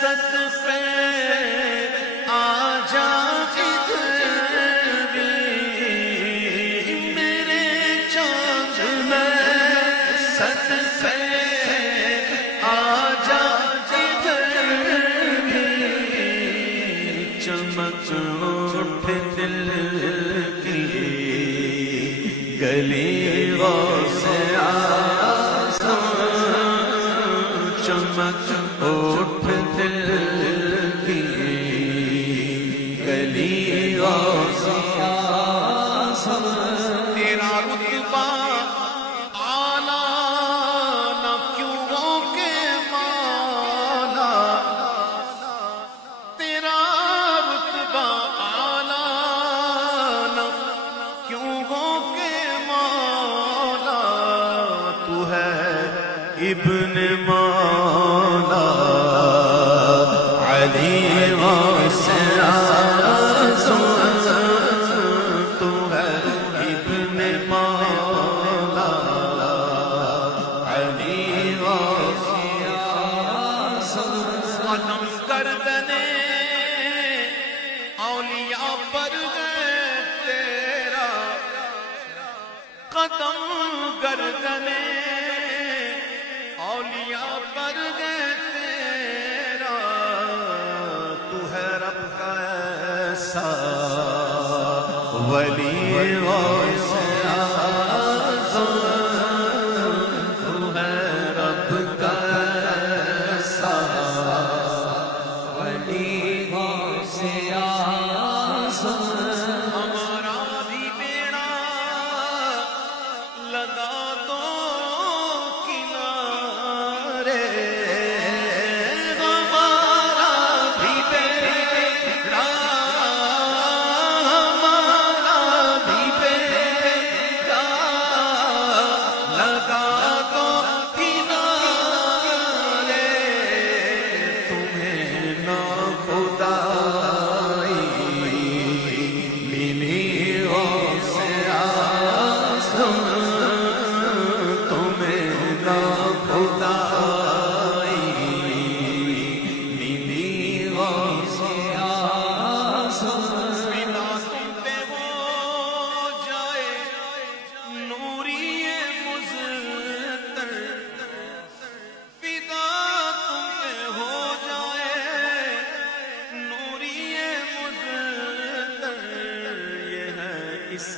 صدقے آ جا ادھر بھی میرے چاند میں، صدقے آ جا ادھر بھی چمک اٹھ دل کی گلی غوث اعظم، چمک اٹھ دل کی گلی غوث اعظم، تیرا رتبہ اعلیٰ نہ کیوں ہو کے مولا، تیرا رتبہ اعلیٰ نہ کیوں ہو کے مولا، تو ہے ابن مولا علی غوث اعظم، تو ہے ابن مولا علی غوث اعظم، قدم گردنے اولیاء پر ہے تیرا، قدم گردنے اولیاء پر ہے تیرا، تو ہے رب کا ایسا ولی غوث اعظم، تو ہے رب کا ایسا ولی غوث اعظم، ہمارا بھی بیڑا لگا دو کنارے، ہمارا بھی بیڑا، ہمارا بھی بیڑا لگا دو کنارے، تمہیں نہ خدائی ملی غوث اعظم، تمہیں نہ خدائی ملی غوث اعظم، فدا تم پہ ہو جائے نوری مزتر، فدا تم پہ ہو جائے نوری مزتر، یہ ہے اس